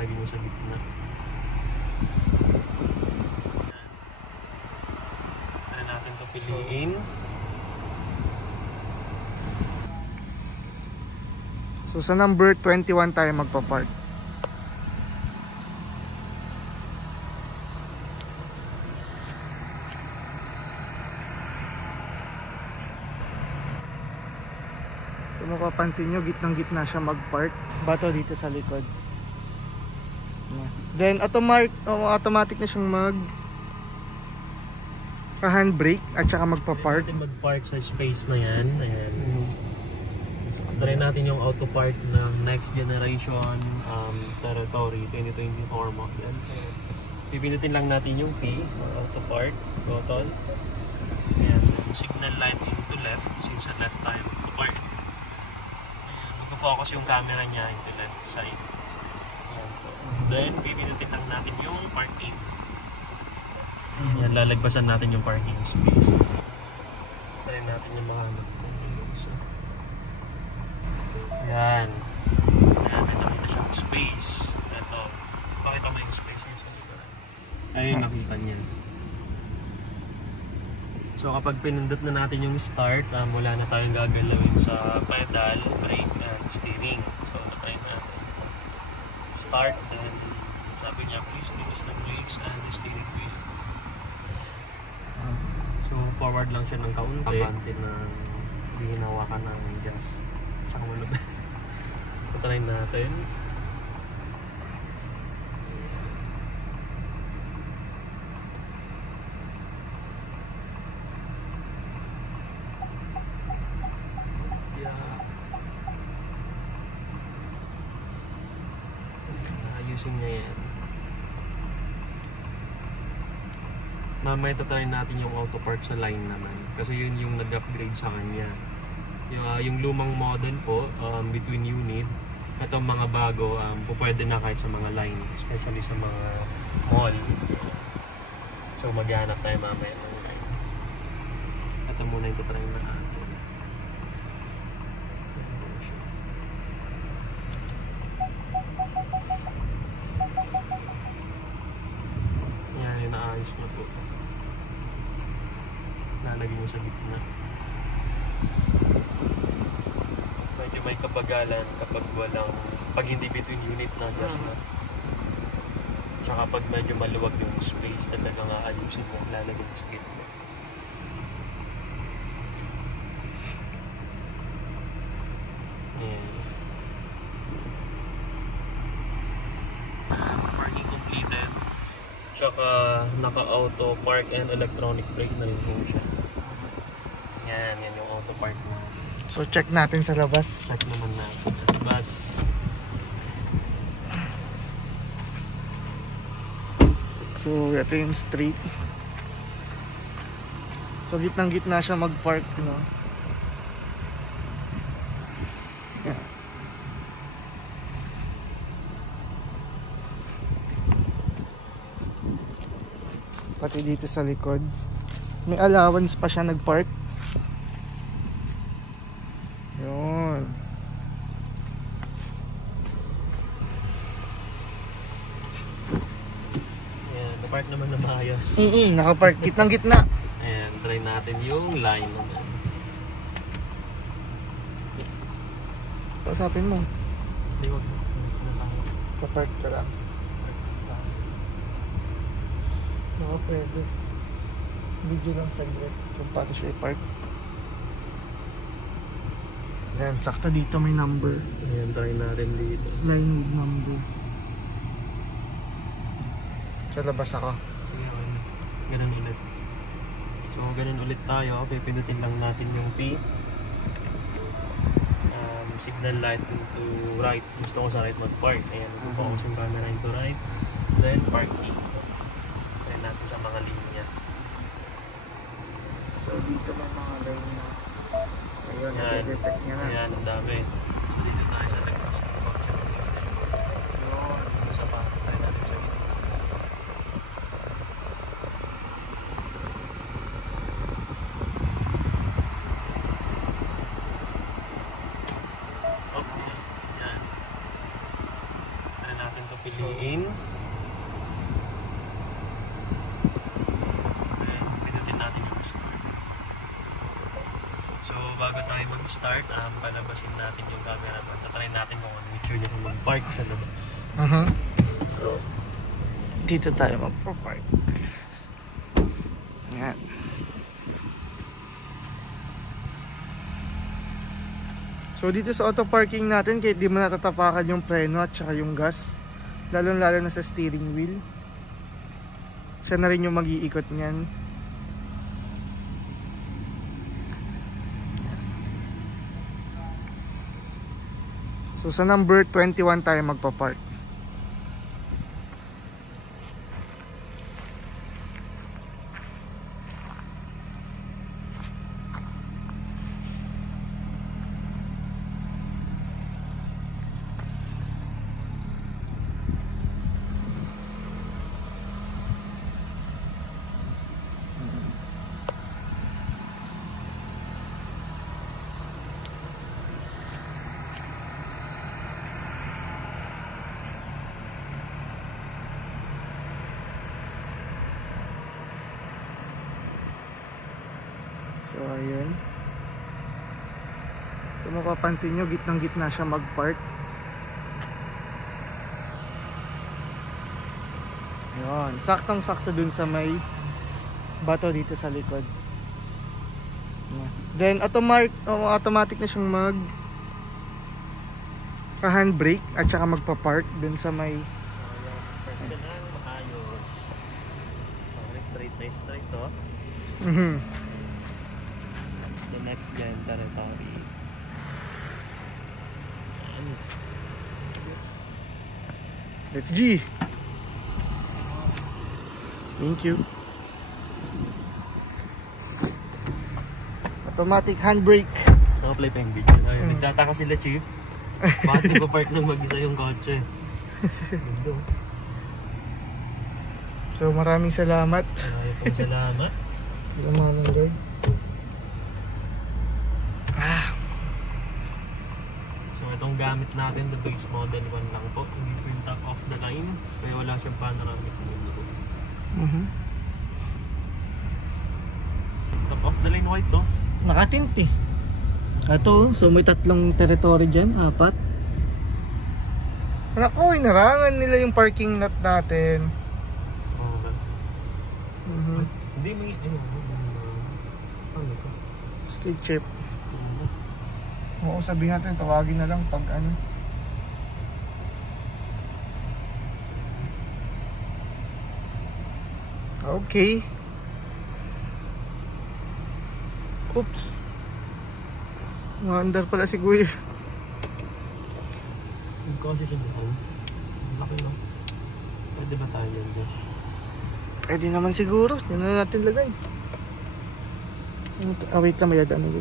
Lalagay mo sa gitna. Kaya natin ito piliin. So sa number 21 tayo magpa-park. So mapapansin nyo, gitnang-gitna siya mag-park. Bato dito sa likod. Then automatic na siyang handbrake at saka magpa-park. Natin mag-park sa space na yan. Ayan. Try natin yung auto park ng next generation territory 2024 model. Pipindutin lang natin yung P, auto park button. Ayan. Signal light into left since sa left tayo magpa-park. Magpo-focus yung camera niya into left side. Ayan. Then pipindutin lang natin yung parking. Ayan, lalagbasan natin yung parking space. Try natin yung mahanap. Ayan. Ayan, ito na siyang space. Ito. Pakita mo yung space niya sa likod. Ayun, nakita niya. So kapag pinindot na natin yung start, wala na tayong gagalawin sa pedal, brake, and steering. So try natin. Start, then sabi niya, please use the brakes and the steering wheel. So forward lang siya ng kaunti. Abante na hindi hinawakan ng gas. Saka malabas. Try natin. Ayusin niya yan. Mamaya try natin yung auto park sa line naman. Kasi yun yung nag-upgrade sa kanya. Yung lumang model po, between unit, itong mga bago, pwede na kahit sa mga line, especially sa mga mall. So maghanap tayo mamaya ng line. Ito muna yung try na natin. Yan, yung naayos na po. Lalagay mo sa gitna. Medyo may kabagalan pag hindi between unit na gas na. Tsaka pag medyo maluwag yung space, talagang aayusin mo, lalagay mo sa gitna. Parking completed. Tsaka naka-auto park and electronic brake na rin po siya. Yan yung auto park mo. So check natin sa labas. Check naman natin sa labas. So ito yung street. So gitnang-gitna siya mag-park, no? Yeah. Pati dito sa likod. May allowance pa siya nag-park. Yun. Ayan, napark naman na maayos. Nakapark. Gitnang-gitna. Ayan, try natin yung line naman. Pasapin mo. Hindi, wag na. Kapark ka lang. Baka pwede. Video lang saglit kung paano siya i-park. Ayan, sakto dito may number. Ayan, try natin dito. Line with number. Sa labas ako. Sige, ganun ulit. So, ganun ulit tayo. Pipindutin lang natin yung P. Signal light into right. Gusto ko sa right mag-park. Ayan, focus yung camera into right. Then, park key. Try natin sa mga linya. So, dito may mga line na. Ayun, Ayan, detect niya na. ayan, ang dami. So, dito tayo sa nag-cross na function. Yun, dito sa pa. Try natin sa gitna. piliin. Then, pinutin natin yung start. So, bago tayo mag-start, palabasin natin yung camera. Tatry natin kung ano yung sure niya kung mag-park sa labas. So, dito tayo magpa-park. Yan. So dito sa auto parking natin, kahit di mo natatapakan yung preno at saka yung gas, lalo na sa steering wheel, siya na rin yung mag-iikot niyan. So sa number 21 tayo magpa-park. So ayun. So mapapansin nyo, gitnang-gitna siya mag-park. Ayun, saktong-sakto dun sa may bato dito sa likod. Then automatic na siyang handbrake at saka magpa-park dun sa may Ayos. Straight na straight to. The next gen territory. Let's G. Thank you. Automatic handbrake. Naka-play pa yung video. Nagtataka sila, Chief. Bakit di pa park ng mag-isa yung kotse? So maraming salamat. Salamat. Salamat ng Lord. So itong gamit natin, the base model 1 lang po. Hindi po yung top of the line. Kaya wala siyang panoramic window. Top of the line white to. Nakatint eh. Ito, so may tatlong territory dyan, 4. Naku, inarangan nila yung parking lot natin. Okay. Hindi may ano to? Street chip. Oo, sabihin natin, tawagin na lang pag ano. Okay. Oops. Maandar pala si Kuya. Kasi siya doon. Laki lang. Pwede ba tayo yun dyan? Pwede naman siguro. Yan na natin lagay. Wait lang, may ano.